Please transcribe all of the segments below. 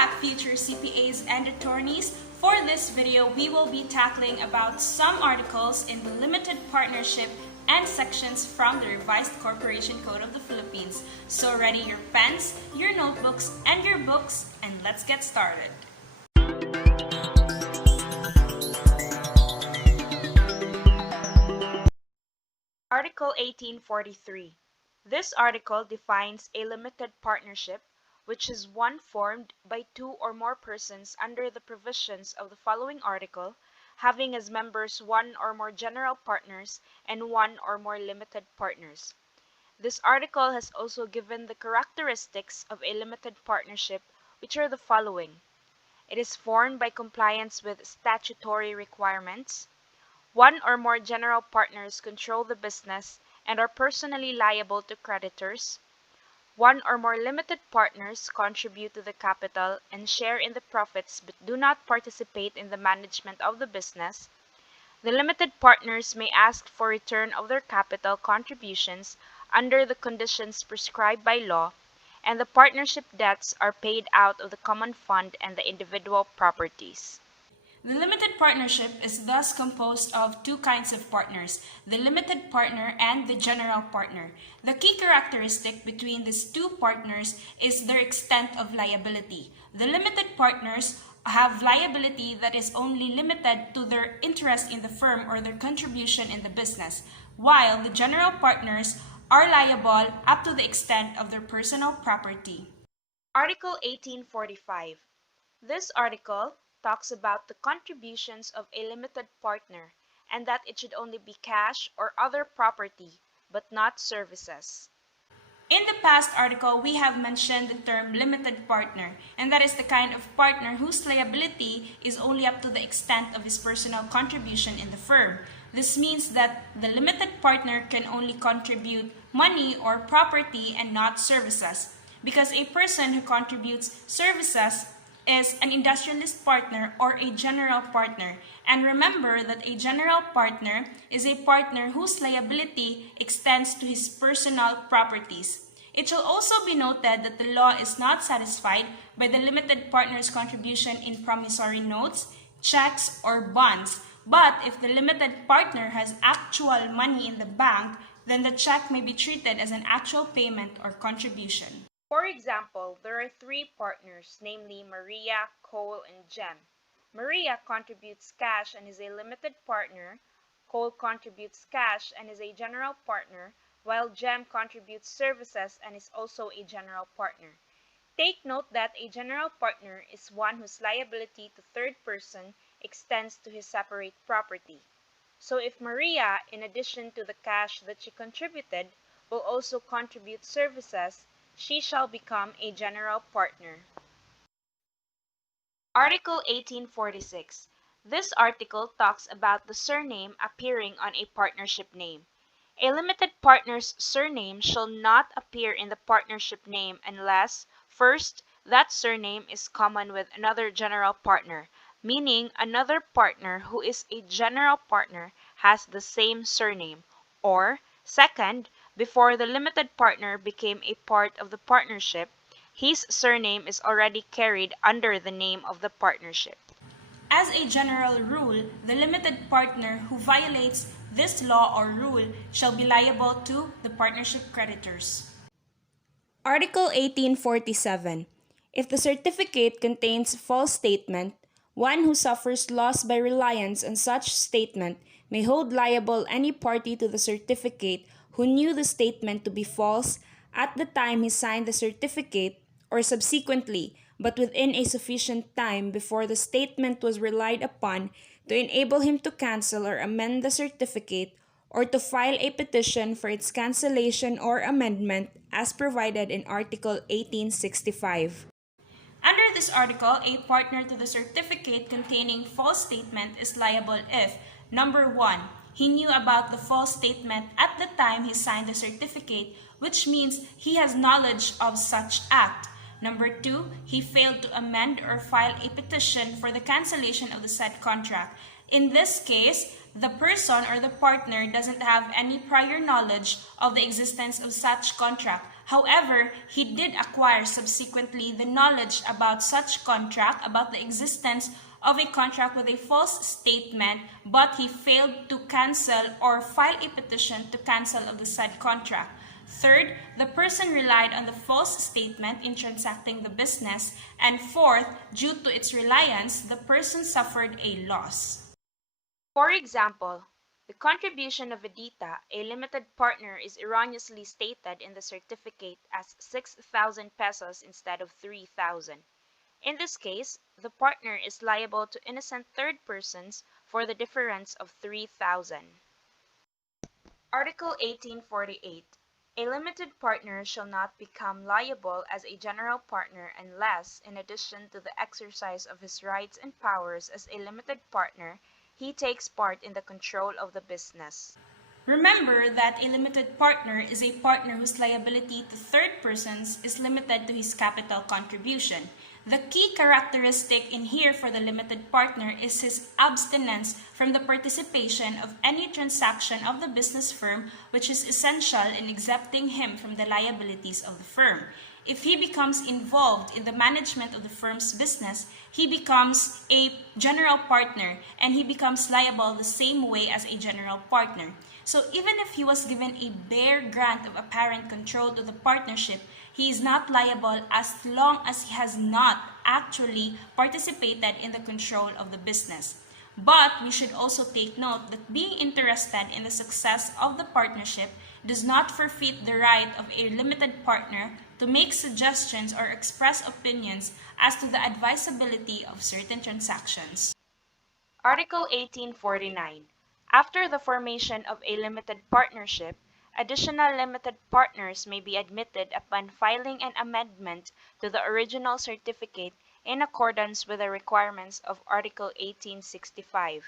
back, future CPAs and attorneys. For this video, we will be tackling about some articles in the limited partnership and sections from the Revised Corporation Code of the Philippines. So ready your pens, your notebooks, and your books, and let's get started. Article 1843. This article defines a limited partnership, which is one formed by two or more persons under the provisions of the following article, having as members one or more general partners and one or more limited partners. This article has also given the characteristics of a limited partnership, which are the following. It is formed by compliance with statutory requirements. One or more general partners control the business and are personally liable to creditors. One or more limited partners contribute to the capital and share in the profits but do not participate in the management of the business. The limited partners may ask for return of their capital contributions under the conditions prescribed by law, and the partnership debts are paid out of the common fund and the individual properties. The limited partnership is thus composed of two kinds of partners, the limited partner and the general partner. The key characteristic between these two partners is their extent of liability. The limited partners have liability that is only limited to their interest in the firm or their contribution in the business, while the general partners are liable up to the extent of their personal property. Article 1845. This article talks about the contributions of a limited partner and that it should only be cash or other property, but not services. In the past article, we have mentioned the term limited partner, and that is the kind of partner whose liability is only up to the extent of his personal contribution in the firm. This means that the limited partner can only contribute money or property and not services, because a person who contributes services is an industrialist partner or a general partner. And remember that a general partner is a partner whose liability extends to his personal properties. It shall also be noted that the law is not satisfied by the limited partner's contribution in promissory notes, checks, or bonds. But if the limited partner has actual money in the bank, then the check may be treated as an actual payment or contribution. For example, there are three partners, namely Maria, Cole, and Jem. Maria contributes cash and is a limited partner. Cole contributes cash and is a general partner, while Jem contributes services and is also a general partner. Take note that a general partner is one whose liability to third person extends to his separate property. So if Maria, in addition to the cash that she contributed, will also contribute services, she shall become a general partner. Article 1846. This article talks about the surname appearing on a partnership name. A limited partner's surname shall not appear in the partnership name unless, first, that surname is common with another general partner, meaning another partner who is a general partner has the same surname, or, second, before the limited partner became a part of the partnership, his surname is already carried under the name of the partnership. As a general rule, the limited partner who violates this law or rule shall be liable to the partnership creditors. Article 1847. If the certificate contains false statement, one who suffers loss by reliance on such statement may hold liable any party to the certificate who knew the statement to be false at the time he signed the certificate or subsequently, but within a sufficient time before the statement was relied upon to enable him to cancel or amend the certificate or to file a petition for its cancellation or amendment as provided in Article 1865. Under this article, a partner to the certificate containing false statement is liable if, number 1, he knew about the false statement at the time he signed the certificate, which means he has knowledge of such act. Number 2, he failed to amend or file a petition for the cancellation of the said contract. In this case, the person or the partner doesn't have any prior knowledge of the existence of such contract. However, he did acquire subsequently the knowledge about such contract, about the existence of a contract with a false statement, but he failed to cancel or file a petition to cancel of the said contract. Third, the person relied on the false statement in transacting the business. And fourth, due to its reliance, the person suffered a loss. For example, the contribution of Edita, a limited partner, is erroneously stated in the certificate as 6,000 pesos instead of 3,000. In this case, the partner is liable to innocent third persons for the difference of 3,000. Article 1848. A limited partner shall not become liable as a general partner unless, in addition to the exercise of his rights and powers as a limited partner, he takes part in the control of the business. Remember that a limited partner is a partner whose liability to third persons is limited to his capital contribution. The key characteristic in here for the limited partner is his abstinence from the participation of any transaction of the business firm, which is essential in exempting him from the liabilities of the firm. If he becomes involved in the management of the firm's business, he becomes a general partner and he becomes liable the same way as a general partner. So even if he was given a bare grant of apparent control to the partnership, he is not liable as long as he has not actually participated in the control of the business. But we should also take note that being interested in the success of the partnership does not forfeit the right of a limited partner to make suggestions or express opinions as to the advisability of certain transactions. Article 1849. After the formation of a limited partnership, additional limited partners may be admitted upon filing an amendment to the original certificate in accordance with the requirements of Article 1865.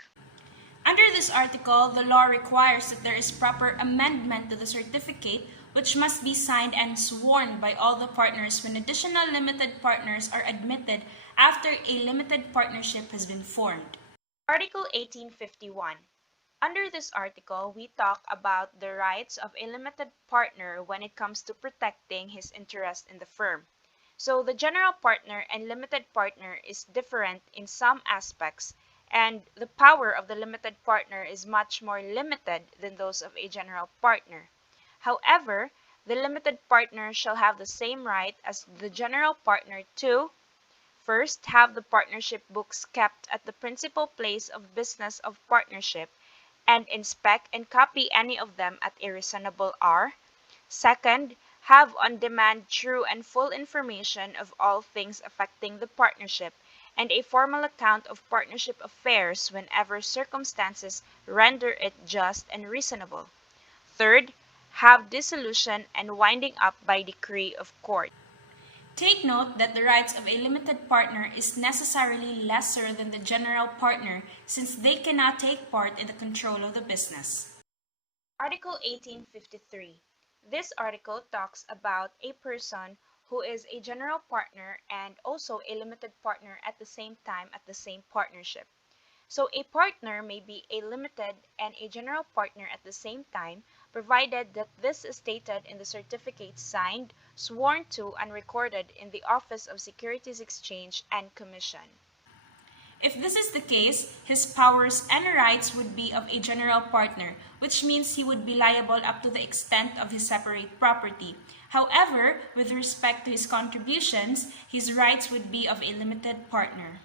Under this article, the law requires that there is proper amendment to the certificate, which must be signed and sworn by all the partners when additional limited partners are admitted after a limited partnership has been formed. Article 1851. Under this article, we talk about the rights of a limited partner when it comes to protecting his interest in the firm. So the general partner and limited partner is different in some aspects, and the power of the limited partner is much more limited than those of a general partner. However, the limited partner shall have the same right as the general partner to first, have the partnership books kept at the principal place of business of partnership and inspect and copy any of them at a reasonable hour. Second, have on demand true and full information of all things affecting the partnership and a formal account of partnership affairs whenever circumstances render it just and reasonable. Third, have dissolution and winding up by decree of court. Take note that the rights of a limited partner is necessarily lesser than the general partner since they cannot take part in the control of the business. Article 1853. This article talks about a person who is a general partner and also a limited partner at the same time at the same partnership. So a partner may be a limited and a general partner at the same time, provided that this is stated in the certificate signed, sworn to, and recorded in the Office of Securities Exchange and Commission. If this is the case, his powers and rights would be of a general partner, which means he would be liable up to the extent of his separate property. However, with respect to his contributions, his rights would be of a limited partner.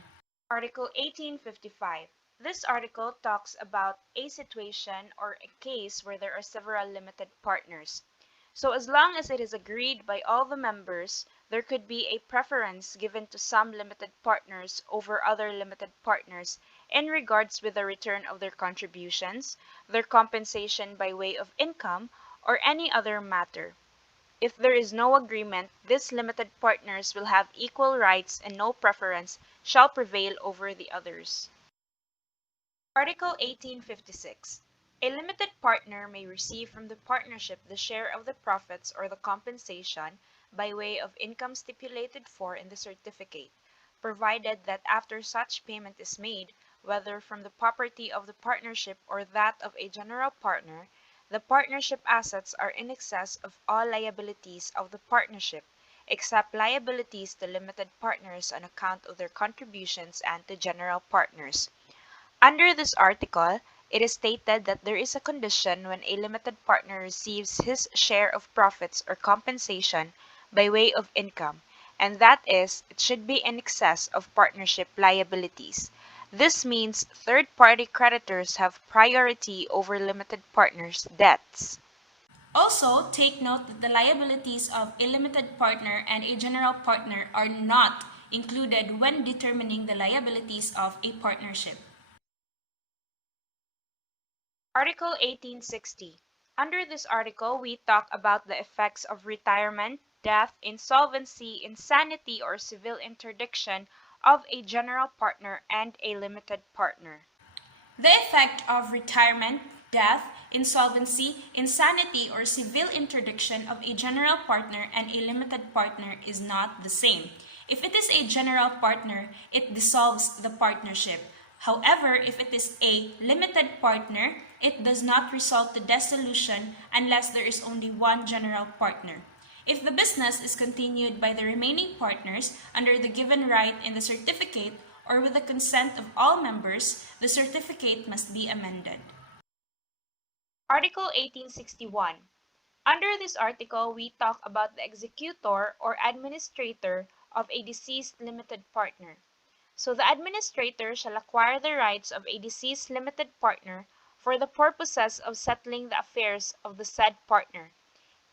Article 1855. This article talks about a situation or a case where there are several limited partners. So as long as it is agreed by all the members, there could be a preference given to some limited partners over other limited partners in regards with the return of their contributions, their compensation by way of income, or any other matter. If there is no agreement, these limited partners will have equal rights and no preference shall prevail over the others. Article 1856. A limited partner may receive from the partnership the share of the profits or the compensation by way of income stipulated for in the certificate, provided that after such payment is made, whether from the property of the partnership or that of a general partner, the partnership assets are in excess of all liabilities of the partnership, except liabilities to limited partners on account of their contributions and to general partners. Under this article, it is stated that there is a condition when a limited partner receives his share of profits or compensation by way of income, and that is, it should be in excess of partnership liabilities. This means third-party creditors have priority over limited partners' debts. Also, take note that the liabilities of a limited partner and a general partner are not included when determining the liabilities of a partnership. Article 1860. Under this article, we talk about the effects of retirement, death, insolvency, insanity, or civil interdiction of a general partner and a limited partner. The effect of retirement, death, insolvency, insanity, or civil interdiction of a general partner and a limited partner is not the same. If it is a general partner, it dissolves the partnership. However, if it is a limited partner, it does not result to dissolution unless there is only one general partner. If the business is continued by the remaining partners under the given right in the certificate or with the consent of all members, the certificate must be amended. Article 1861. Under this article, we talk about the executor or administrator of a deceased limited partner. So the administrator shall acquire the rights of a deceased limited partner for the purposes of settling the affairs of the said partner.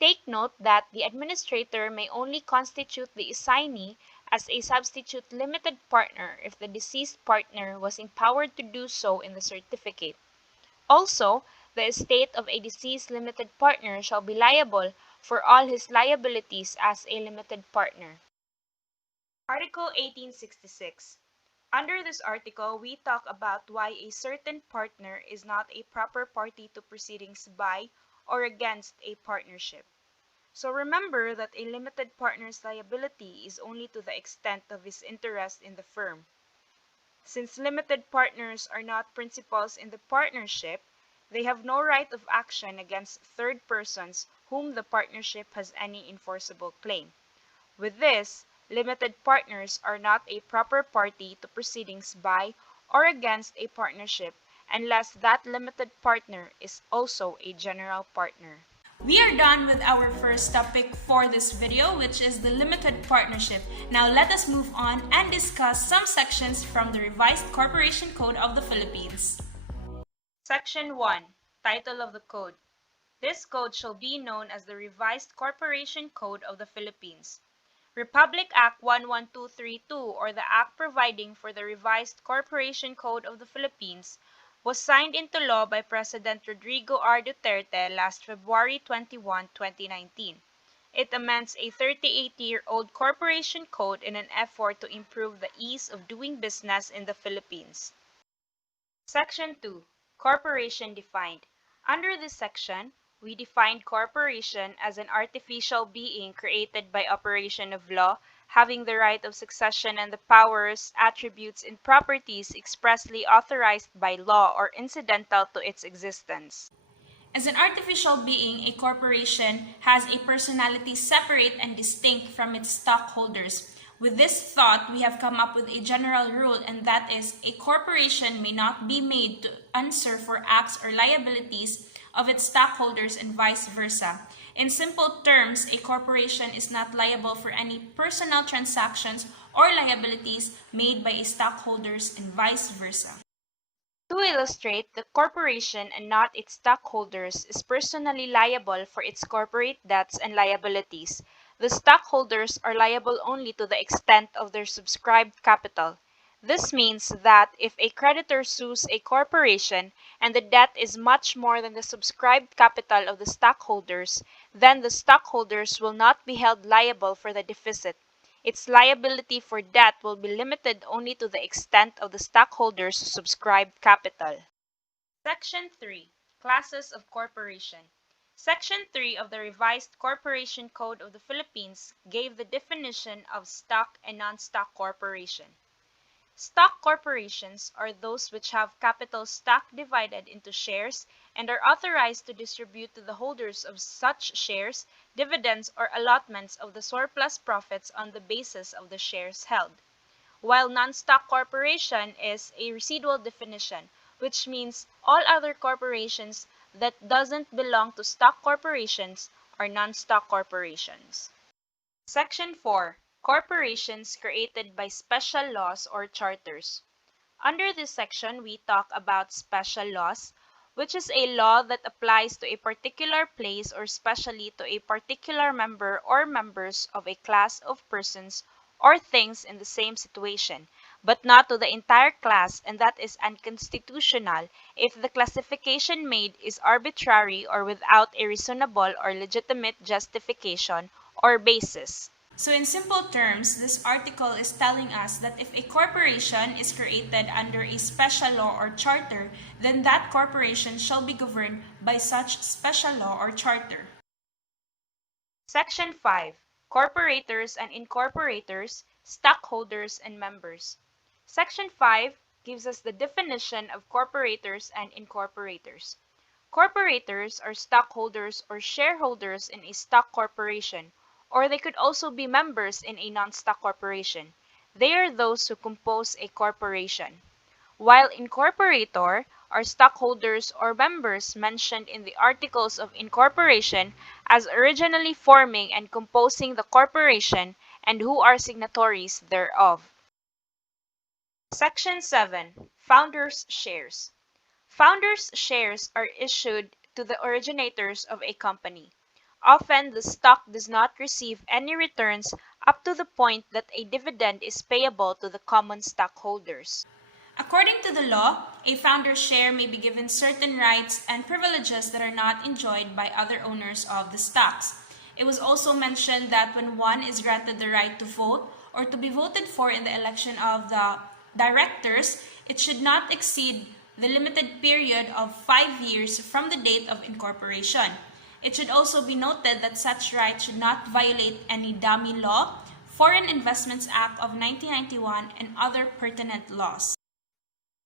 Take note that the administrator may only constitute the assignee as a substitute limited partner if the deceased partner was empowered to do so in the certificate. Also, the estate of a deceased limited partner shall be liable for all his liabilities as a limited partner. Article 1866. Under this article, we talk about why a certain partner is not a proper party to proceedings by or against a partnership. So remember that a limited partner's liability is only to the extent of his interest in the firm. Since limited partners are not principals in the partnership, they have no right of action against third persons whom the partnership has any enforceable claim. With this, limited partners are not a proper party to proceedings by or against a partnership unless that limited partner is also a general partner. We are done with our first topic for this video, which is the limited partnership. Now let us move on and discuss some sections from the Revised Corporation Code of the Philippines. Section 1. Title of the Code. This code shall be known as the Revised Corporation Code of the Philippines. Republic Act 11232, or the Act providing for the Revised Corporation Code of the Philippines, was signed into law by President Rodrigo R. Duterte last February 21, 2019. It amends a 38-year-old corporation code in an effort to improve the ease of doing business in the Philippines. Section 2. Corporation defined. Under this section, we defined corporation as an artificial being created by operation of law, having the right of succession and the powers, attributes, and properties expressly authorized by law or incidental to its existence. As an artificial being, a corporation has a personality separate and distinct from its stockholders. With this thought, we have come up with a general rule, and that is, a corporation may not be made to answer for acts or liabilities of its stockholders and vice versa. In simple terms, a corporation is not liable for any personal transactions or liabilities made by its stockholders and vice versa. To illustrate, the corporation and not its stockholders is personally liable for its corporate debts and liabilities. The stockholders are liable only to the extent of their subscribed capital. This means that if a creditor sues a corporation and the debt is much more than the subscribed capital of the stockholders, then the stockholders will not be held liable for the deficit. Its liability for debt will be limited only to the extent of the stockholders' subscribed capital. Section 3. Classes of Corporation. Section 3 of the Revised Corporation Code of the Philippines gave the definition of stock and non-stock corporation. Stock corporations are those which have capital stock divided into shares and are authorized to distribute to the holders of such shares dividends or allotments of the surplus profits on the basis of the shares held. While non-stock corporation is a residual definition, which means all other corporations that doesn't belong to stock corporations are non-stock corporations. Section 4. Corporations created by special laws or charters. Under this section, we talk about special laws, which is a law that applies to a particular place or specially to a particular member or members of a class of persons or things in the same situation, but not to the entire class, and that is unconstitutional if the classification made is arbitrary or without a reasonable or legitimate justification or basis. So in simple terms, this article is telling us that if a corporation is created under a special law or charter, then that corporation shall be governed by such special law or charter. Section 5. Corporators and incorporators, stockholders and members. Section 5 gives us the definition of corporators and incorporators. Corporators are stockholders or shareholders in a stock corporation, or they could also be members in a non-stock corporation. They are those who compose a corporation. While incorporator are stockholders or members mentioned in the Articles of Incorporation as originally forming and composing the corporation and who are signatories thereof. Section 7. Founders' shares. Founders' shares are issued to the originators of a company. Often, the stock does not receive any returns up to the point that a dividend is payable to the common stockholders. According to the law, a founder's share may be given certain rights and privileges that are not enjoyed by other owners of the stocks. It was also mentioned that when one is granted the right to vote or to be voted for in the election of the directors, it should not exceed the limited period of 5 years from the date of incorporation. It should also be noted that such right should not violate any dummy law, Foreign Investments Act of 1991, and other pertinent laws.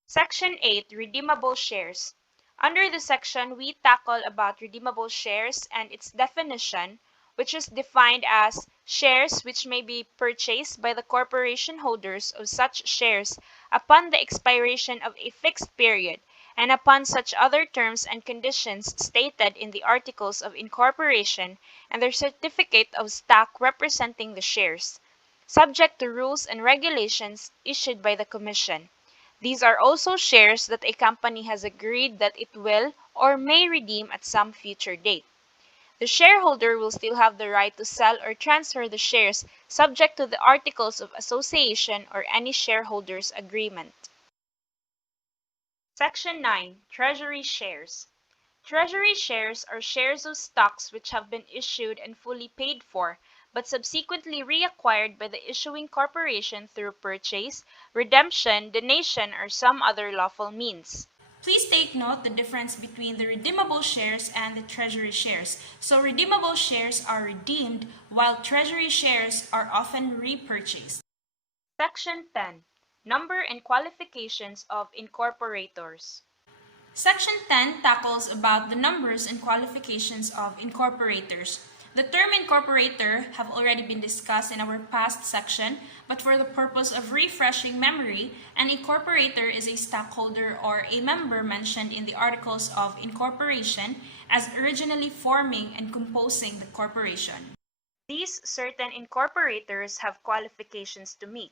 Section 8. Redeemable shares. Under this section, we tackle about redeemable shares and its definition, which is defined as shares which may be purchased by the corporation holders of such shares upon the expiration of a fixed period and upon such other terms and conditions stated in the Articles of Incorporation and their certificate of stock representing the shares, subject to rules and regulations issued by the Commission. These are also shares that a company has agreed that it will or may redeem at some future date. The shareholder will still have the right to sell or transfer the shares subject to the Articles of Association or any shareholders' agreement. Section 9. Treasury shares. Treasury shares are shares of stocks which have been issued and fully paid for, but subsequently reacquired by the issuing corporation through purchase, redemption, donation, or some other lawful means. Please take note the difference between the redeemable shares and the treasury shares. So redeemable shares are redeemed, while treasury shares are often repurchased. Section 10. Number and qualifications of incorporators. Section 10 tackles about the numbers and qualifications of incorporators. The term incorporator have already been discussed in our past section, but for the purpose of refreshing memory, an incorporator is a stockholder or a member mentioned in the Articles of Incorporation as originally forming and composing the corporation. These certain incorporators have qualifications to meet.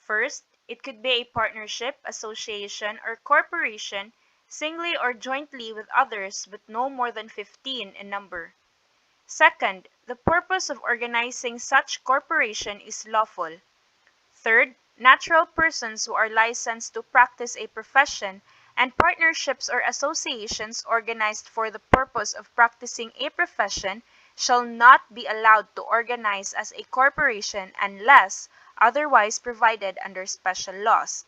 First, it could be a partnership, association, or corporation, singly or jointly with others, but no more than 15 in number. Second, the purpose of organizing such corporation is lawful. Third, natural persons who are licensed to practice a profession and partnerships or associations organized for the purpose of practicing a profession shall not be allowed to organize as a corporation unless otherwise provided under special laws.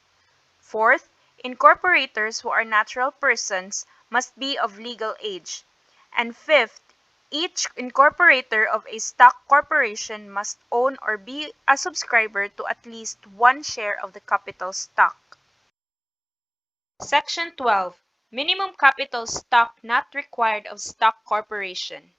Fourth, incorporators who are natural persons must be of legal age. And fifth, each incorporator of a stock corporation must own or be a subscriber to at least one share of the capital stock. Section 12. Minimum capital stock not required of stock corporation.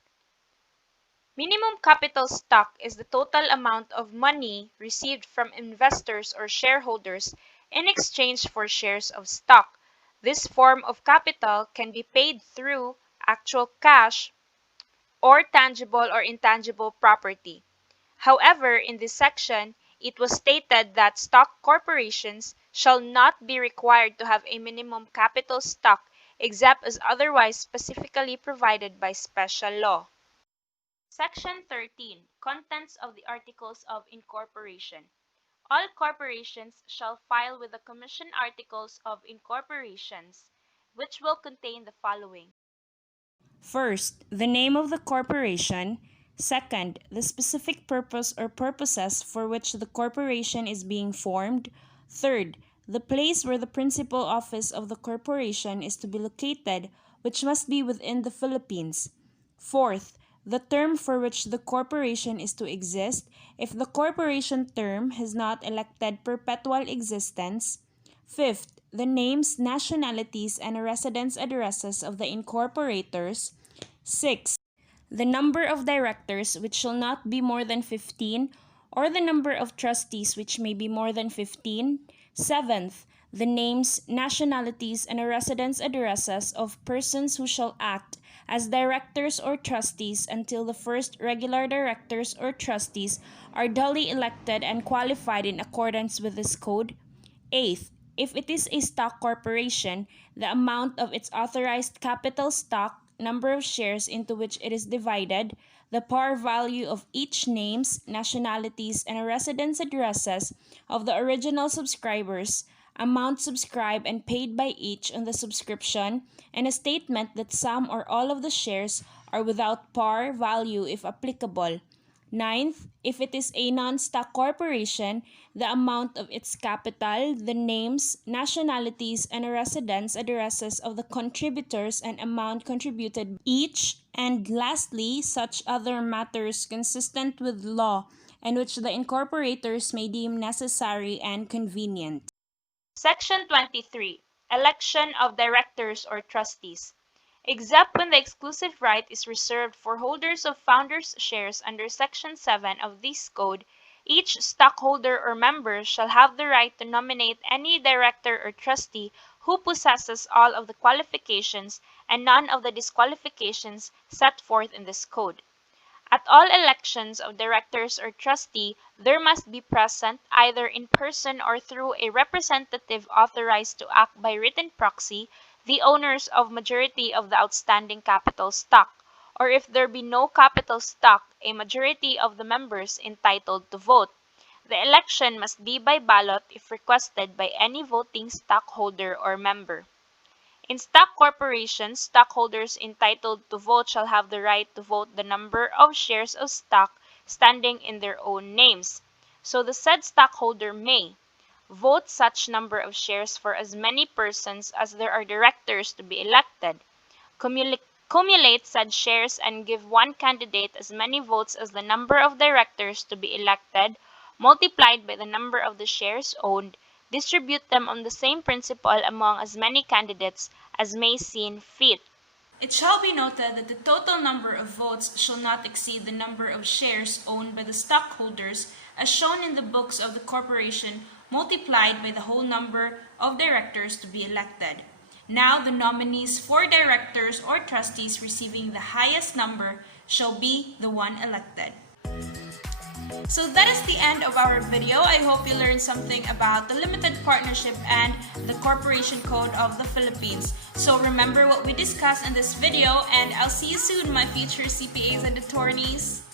Minimum capital stock is the total amount of money received from investors or shareholders in exchange for shares of stock. This form of capital can be paid through actual cash or tangible or intangible property. However, in this section, it was stated that stock corporations shall not be required to have a minimum capital stock except as otherwise specifically provided by special law. Section 13. Contents of the Articles of Incorporation. All corporations shall file with the Commission Articles of Incorporations, which will contain the following. First, the name of the corporation. Second, the specific purpose or purposes for which the corporation is being formed. Third, the place where the principal office of the corporation is to be located, which must be within the Philippines. Fourth, the term for which the corporation is to exist if the corporation term has not elected perpetual existence. Fifth, the names, nationalities, and residence addresses of the incorporators. Sixth, the number of directors, which shall not be more than 15, or the number of trustees, which may be more than 15. Seventh, the names, nationalities, and residence addresses of persons who shall act as directors or trustees until the first regular directors or trustees are duly elected and qualified in accordance with this code. Eighth, if it is a stock corporation, the amount of its authorized capital stock, number of shares into which it is divided, the par value of each names, nationalities, and residence addresses of the original subscribers, amount subscribed and paid by each on the subscription, and a statement that some or all of the shares are without par value if applicable. Ninth, if it is a non-stock corporation, the amount of its capital, the names, nationalities, and residence addresses of the contributors and amount contributed each, and lastly, such other matters consistent with law and which the incorporators may deem necessary and convenient. Section 23. Election of directors or trustees. Except when the exclusive right is reserved for holders of founders' shares under Section 7 of this code, each stockholder or member shall have the right to nominate any director or trustee who possesses all of the qualifications and none of the disqualifications set forth in this code. At all elections of directors or trustee, there must be present, either in person or through a representative authorized to act by written proxy, the owners of majority of the outstanding capital stock, or if there be no capital stock, a majority of the members entitled to vote. The election must be by ballot if requested by any voting stockholder or member. In stock corporations, stockholders entitled to vote shall have the right to vote the number of shares of stock standing in their own names. So the said stockholder may vote such number of shares for as many persons as there are directors to be elected, cumulate said shares and give one candidate as many votes as the number of directors to be elected, multiplied by the number of the shares owned, distribute them on the same principle among as many candidates as may seem fit. It shall be noted that the total number of votes shall not exceed the number of shares owned by the stockholders as shown in the books of the corporation multiplied by the whole number of directors to be elected. Now the nominees for directors or trustees receiving the highest number shall be the one elected. So that is the end of our video. I hope you learned something about the limited partnership and the corporation code of the Philippines. So remember what we discussed in this video, and I'll see you soon, my future CPAs and attorneys.